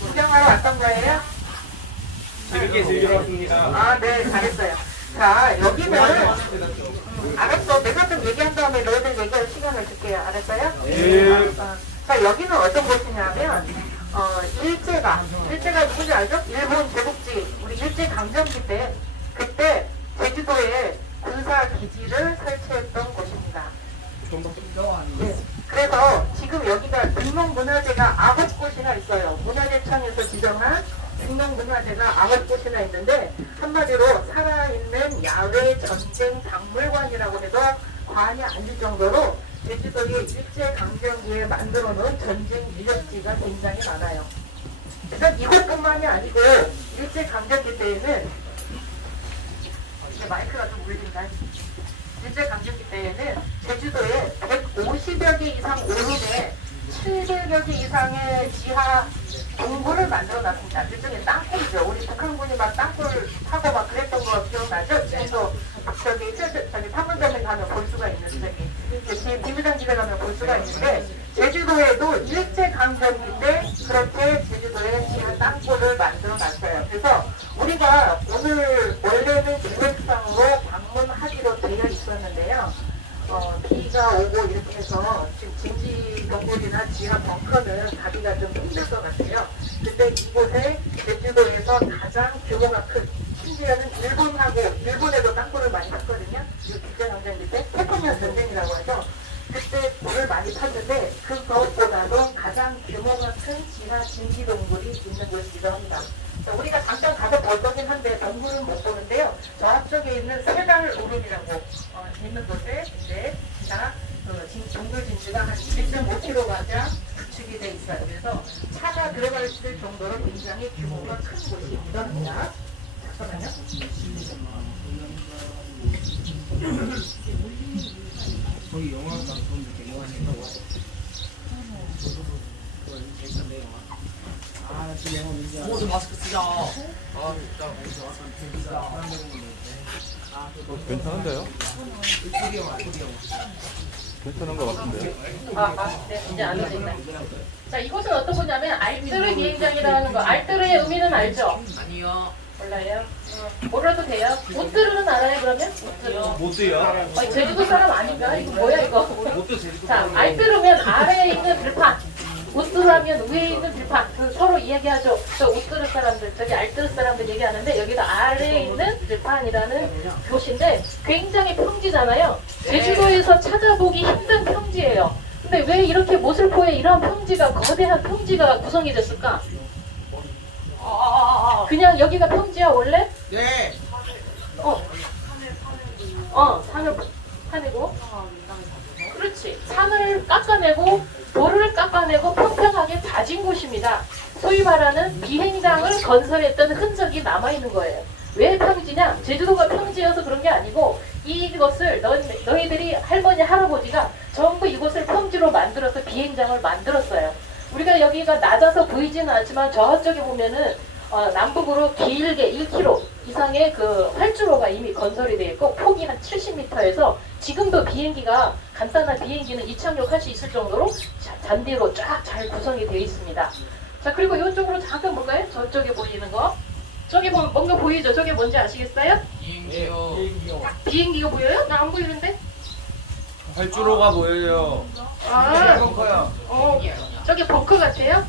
구경하러 왔던 거예요? 재밌게 즐기러 왔습니다. 아, 네, 잘했어요. 자, 여기는 알았어. 내가 좀 얘기한 다음에 너희들 얘기할 시간을 줄게요. 알았어요? 네. 자, 여기는 어떤 곳이냐면 일제가 누군지 알죠? 일본 제국지 우리 일제강점기 때 그때 제주도에 군사 기지를 설치했던 곳입니다. 네. 그래서 지금 여기가 등록문화재가 9곳이나 있어요. 문화재청에서 지정한 등록문화재가 9곳이나 있는데 한마디로 살아있는 야외 전쟁 박물관이라고 해도 과언이 아닐 정도로 제주도의 일제강점기에 만들어 놓은 전쟁 유적지가 굉장히 많아요. 그러니까 이것뿐만이 아니고 일제강점기 때에는 마이크가 좀 울린다. 일제강점기 때에는 제주도에 150여 개 이상 오름에 700여 개 이상의 지하 동굴을 만들어 놨습니다. 일종의 땅굴이죠. 우리 북한군이 막 땅굴 타고 막 그랬던 거 기억나죠? 지금도 저기 판문점에 가면 볼 수가 있는 저기 비밀당 집에 가면 볼 수가 있는데 제주도에도 일제강점기 때 그렇게 제주도에 지하 땅굴을 만들어 놨어요. 그래서 우리가 오늘 원래는 기획상으로 방문하기로 되어 있었는데요. 비가 오고 이렇게 해서 지금 진지 동굴이나 지하 벙커는 가기가 좀 힘들 것 같아요. 근데 이곳에 제주도에서 가장 규모가 큰, 심지어는 일본에도 땅굴을 많이 팠거든요. 일제강점기 때 태평양 전쟁이라고 하죠. 그때 물을 많이 팠는데 그것보다도 가장 규모가 큰 지하 진지 동굴이 있는 곳이기도 합니다. 우리가 잠깐 가서 볼 거긴 한데 동굴은 못 보는데요. 저쪽에 있는 세달 오름이라고 있는 곳에 이제 동굴 진지가 한 1.5km 가량 구축이 돼 있어요. 그래서 차가 들어갈 수 있을 정도로 굉장히 규모가 큰 곳이기도 합니다. 잠깐만요. 거기 영화관 좀 이렇게 영화 생각하고 아, 지금 영화 민지 좀 마스크 쓰자. 괜찮은데요? 괜찮은 것 같은데요? 네, 이제 안 오신다. 자, 이곳은 어떤 곳이냐면 알뜨르 비행장이라는 거. 알뜨르의 의미는 알죠? 아니요. 몰라요? 몰라도 돼요? 우뜨르는 알아요, 그러면? 우뜨르. 못돼요. 제주도 사람 아닌가? 이거 뭐야, 이거? 못도 제주도. 자, 알뜨르면 아래에 있는 들판. 우뜨르하면 위에 있는 들판. 그 서로 이야기하죠. 저 우뜨르 사람들, 저기 알뜨르 사람들 얘기하는데 여기가 아래에 있는 들판이라는 곳인데 굉장히 평지잖아요. 제주도에서 찾아보기 힘든 평지예요. 근데 왜 이렇게 모슬포에 이러한 평지가, 거대한 평지가 구성이 됐을까? 그냥 여기가 평지야, 원래? 네. 산을 파내고. 그렇지. 산을 깎아내고 돌을 깎아내고 평평하게 다진 곳입니다. 소위 말하는 비행장을 건설했던 흔적이 남아있는 거예요. 왜 평지냐? 제주도가 평지여서 그런 게 아니고 이것을 너희들이 할머니 할아버지가 전부 이곳을 평지로 만들어서 비행장을 만들었어요. 우리가 여기가 낮아서 보이지는 않지만 저쪽에 보면은 남북으로 길게 1km 이상의 그 활주로가 이미 건설이 되어 있고 폭이 한 70m에서 지금도 비행기가 간단한 비행기는 이착륙할 수 있을 정도로 잔디로 쫙 잘 구성이 되어 있습니다. 자, 그리고 이쪽으로 잠깐 볼까요? 저쪽에 보이는 거. 저기 뭔가 보이죠? 저게 뭔지 아시겠어요? 비행기요. 비행기가 보여요? 나 안 보이는데? 활주로가 보여요. 아, 저게 벙커 같아요?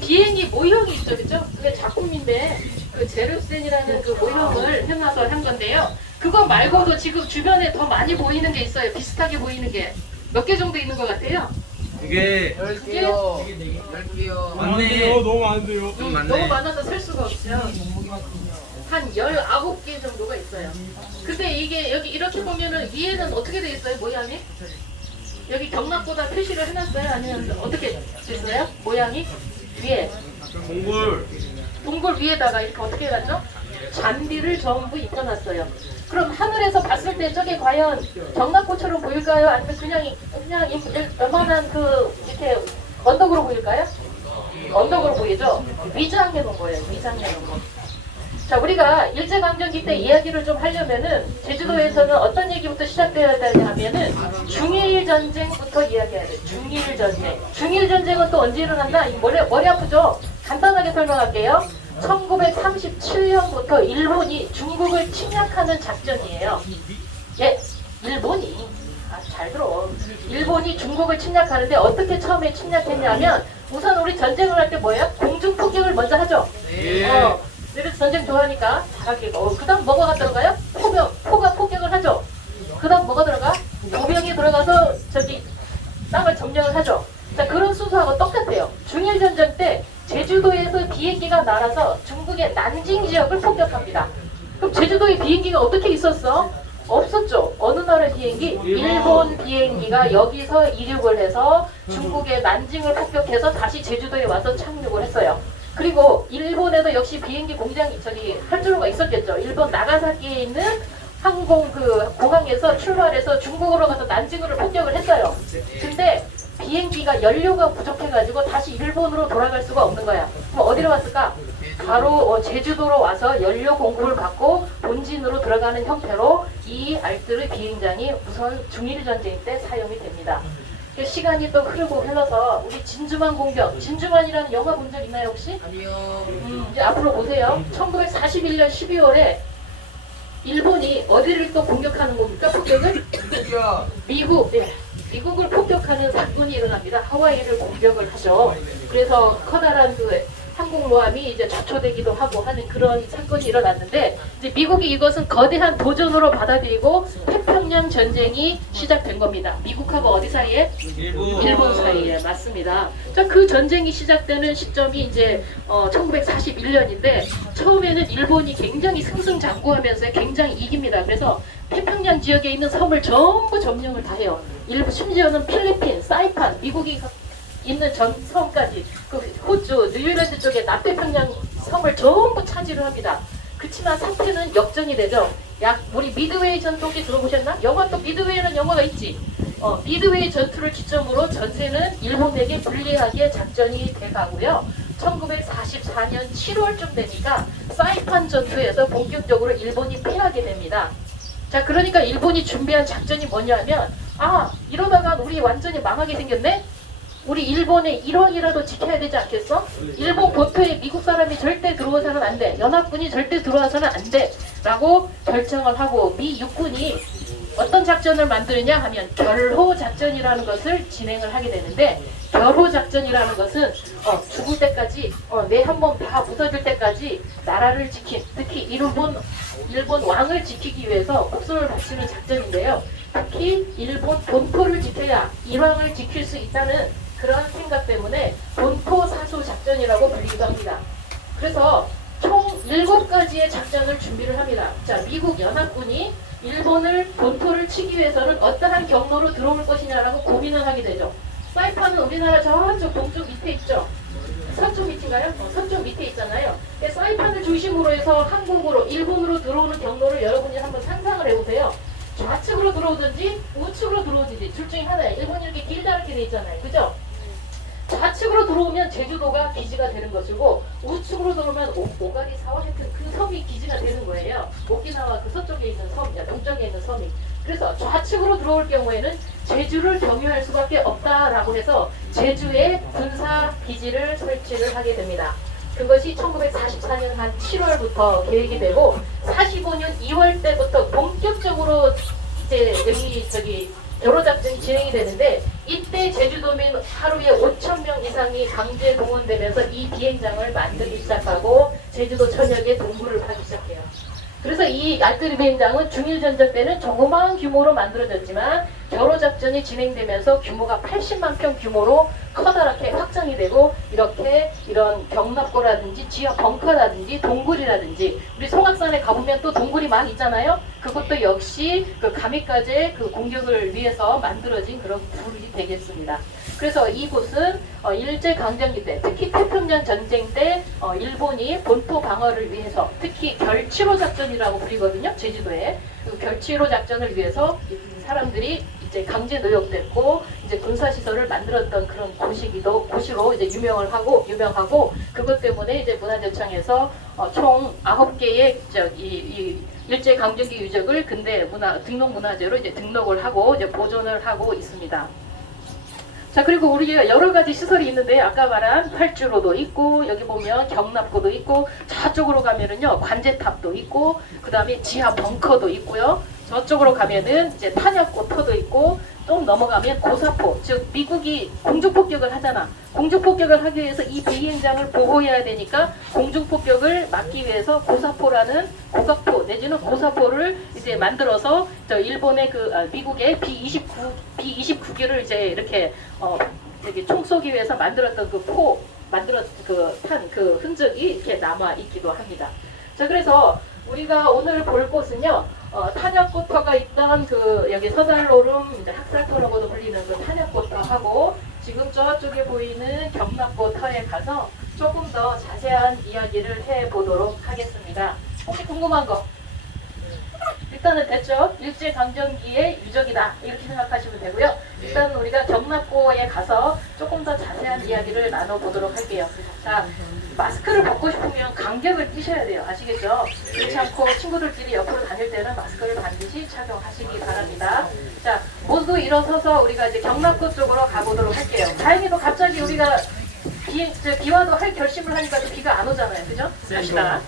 비행기 모형이 있죠, 그죠? 그게 작품인데 그 제루센이라는 그 모형을 해놔서 한 건데요. 그거 말고도 지금 주변에 더 많이 보이는 게 있어요. 비슷하게 보이는 게 몇 개 정도 있는 것 같아요. 이게 10개요. 10개요. 많네. 너무 많은데요. 좀 많네. 너무 많아서 셀 수가 없어요. 한 19개 정도가 있어요. 근데 이게 여기 이렇게 보면은 위에는 어떻게 돼 있어요, 모양이? 여기 경락보다 표시를 해놨어요? 아니면 어떻게 됐어요? 모양이? 위에. 동굴 위에다가 이렇게 어떻게 해놨죠? 잔디를 전부 입혀놨어요. 그럼 하늘에서 봤을 때 저게 과연 경락고처럼 보일까요? 아니면 그냥 요만한 이렇게 언덕으로 보일까요? 언덕으로 보이죠? 위장해 놓은 거예요. 위장해 놓은 거. 자, 우리가 일제강점기 때 이야기를 좀 하려면은 제주도에서는 어떤 얘기부터 시작돼야 되냐 하면은 중일 전쟁부터 이야기해야 돼. 중일 전쟁. 중일 전쟁은 또 언제 일어났나? 머리 아프죠? 간단하게 설명할게요. 1937년부터 일본이 중국을 침략하는 작전이에요. 예, 일본이. 잘 들어. 일본이 중국을 침략하는데 어떻게 처음에 침략했냐면 우선 우리 전쟁을 할 때 뭐예요? 공중 폭격을 먼저 하죠. 그래서 전쟁 좋아하니까 잘하게. 그 다음 뭐가 들어가요? 포가 폭격을 하죠. 그 다음 뭐가 들어가? 보병이 들어가서 저기 땅을 점령을 하죠. 자, 그런 순서하고 똑같아요. 중일전쟁 때 제주도에서 비행기가 날아서 중국의 난징 지역을 폭격합니다. 그럼 제주도에 비행기가 어떻게 있었어? 없었죠. 어느 나라 비행기? 일본 비행기가 여기서 이륙을 해서 중국의 난징을 폭격해서 다시 제주도에 와서 착륙을 했어요. 그리고 일본에도 역시 비행기 공장이 활주로가 있었겠죠. 일본 나가사키에 있는 항공 공항에서 출발해서 중국으로 가서 난징으로 폭격을 했어요. 근데 비행기가 연료가 부족해가지고 다시 일본으로 돌아갈 수가 없는 거야. 그럼 어디로 왔을까? 바로 제주도로 와서 연료 공급을 받고 본진으로 들어가는 형태로 이 알뜨르 비행장이 우선 중일전쟁 때 사용이 됩니다. 시간이 또 흘러서 우리 진주만 공격, 진주만이라는 영화 본 적 있나요 혹시? 아니요. 이제 앞으로 보세요. 1941년 12월에 일본이 어디를 또 공격하는 겁니까? 폭격을? 미국, 미국을 폭격하는 사건이 일어납니다. 하와이를 공격을 하죠. 그래서 커다란 항공모함이 이제 좌초되기도 하고 하는 그런 사건이 일어났는데 이제 미국이 이것은 거대한 도전으로 받아들이고 태평양 전쟁이 시작된 겁니다. 미국하고 어디 사이에? 일본 사이에. 맞습니다. 자, 그 전쟁이 시작되는 시점이 이제 1941년인데 처음에는 일본이 굉장히 승승장구하면서 굉장히 이깁니다. 그래서 태평양 지역에 있는 섬을 전부 점령을 다 해요. 심지어는 필리핀, 사이판, 미국이 있는 전 섬까지 호주, 뉴질랜드 쪽에 남태평양 섬을 전부 차지를 합니다. 그렇지만 사태는 역전이 되죠. 우리 미드웨이 전투 혹시 들어보셨나? 영화 또 미드웨이라는 영화가 있지. 미드웨이 전투를 기점으로 전세는 일본에게 불리하게 작전이 돼가고요. 1944년 7월쯤 되니까 사이판 전투에서 본격적으로 일본이 패하게 됩니다. 자, 그러니까 일본이 준비한 작전이 뭐냐면 이러다가 우리 완전히 망하게 생겼네? 우리 일본의 일왕이라도 지켜야 되지 않겠어? 일본 본토에 미국 사람이 절대 들어와서는 안 돼. 연합군이 절대 들어와서는 안 돼. 라고 결정을 하고 미 육군이 어떤 작전을 만드느냐 하면 결호 작전이라는 것을 진행을 하게 되는데 결호 작전이라는 것은 죽을 때까지 내 한 번 다 부서질 때까지 나라를 지킨 특히 일본 왕을 지키기 위해서 목숨을 바치는 작전인데요. 특히 일본 본토를 지켜야 일왕을 지킬 수 있다는 그런 생각 때문에 본토 사수 작전이라고 불리기도 합니다. 그래서 총 7가지의 작전을 준비를 합니다. 자, 미국 연합군이 일본을 본토를 치기 위해서는 어떠한 경로로 들어올 것이냐라고 고민을 하게 되죠. 사이판은 우리나라 저쪽 동쪽 밑에 있죠. 서쪽 밑인가요? 서쪽 밑에 있잖아요. 사이판을 중심으로 해서 한국으로, 일본으로 들어오는 경로를 여러분이 한번 상상을 해보세요. 좌측으로 들어오든지 우측으로 들어오든지 둘 중에 하나예요. 일본이 이렇게 길다랗게 돼 있잖아요. 그죠? 좌측으로 들어오면 제주도가 기지가 되는 것이고 우측으로 들어오면 오가리사와 하여튼 그 섬이 기지가 되는 거예요. 오키나와 그 서쪽에 있는 섬, 동쪽에 있는 섬이. 그래서 좌측으로 들어올 경우에는 제주를 경유할 수밖에 없다라고 해서 제주에 군사 기지를 설치를 하게 됩니다. 그것이 1944년 한 7월부터 계획이 되고 45년 2월 때부터 본격적으로 이제 결호작전이 진행이 되는데 이때 제주도민 하루에 5,000명 이상이 강제 동원되면서 이 비행장을 만들기 시작하고 제주도 전역에 동부를 파기 시작해요. 그래서 이 알뜨르 비행장은 중일전쟁 때는 조그마한 규모로 만들어졌지만 결호작전이 진행되면서 규모가 80만 평 규모로 커다랗게 확장이 되고 이런 경납고라든지 지하 벙커라든지 동굴이라든지 우리 송악산에 가보면 또 동굴이 막 있잖아요. 그것도 역시 그 가미까지 그 공격을 위해서 만들어진 그런 굴이 되겠습니다. 그래서 이곳은 일제강점기 때 특히 태평양 전쟁 때 일본이 본토 방어를 위해서 특히 결치로 작전이라고 불리거든요. 제주도에 그 결치로 작전을 위해서 사람들이 이제 강제 노역됐고 이제 군사 시설을 만들었던 그런 곳으로 이제 유명하고 그것 때문에 이제 문화재청에서 총 9개의 이 일제 강점기 유적을 근대 등록 문화재로 이제 등록을 하고 이제 보존을 하고 있습니다. 자, 그리고 우리가 여러 가지 시설이 있는데 아까 말한 활주로도 있고 여기 보면 경납고도 있고 저쪽으로 가면은요 관제탑도 있고 그 다음에 지하 벙커도 있고요. 저쪽으로 가면은 이제 탄약고터도 있고 좀 넘어가면 고사포, 즉 미국이 공중폭격을 하잖아. 공중폭격을 하기 위해서 이 비행장을 보호해야 되니까 공중폭격을 막기 위해서 고사포라는 고각포 내지는 고사포를 이제 만들어서 일본의 미국의 B-29기를 이제 이렇게 저기 총 쏘기 위해서 만들었던 탄 흔적이 이렇게 남아 있기도 합니다. 자, 그래서 우리가 오늘 볼 곳은요. 탄약고터가 있던 여기 서달로름 이제 학살터라고도 불리는 그 탄약고터하고 지금 저쪽에 보이는 경납고터에 가서 조금 더 자세한 이야기를 해보도록 하겠습니다. 혹시 궁금한 거? 일단은 됐죠? 일제강점기의 유적이다 이렇게 생각하시면 되고요. 일단 우리가 경납고에 가서 조금 더 자세한 이야기를 나눠보도록 할게요. 자, 마스크를 벗고 싶으면 간격을 끼셔야 돼요. 아시겠죠? 그렇지 않고 친구들끼리 옆으로 다닐 때는 마스크를 반드시 착용하시기 바랍니다. 자, 모두 일어서서 우리가 이제 경납고 쪽으로 가보도록 할게요. 다행히도 갑자기 우리가 비와도 할 결심을 하니까 비가 안 오잖아요. 그죠? 갑시다.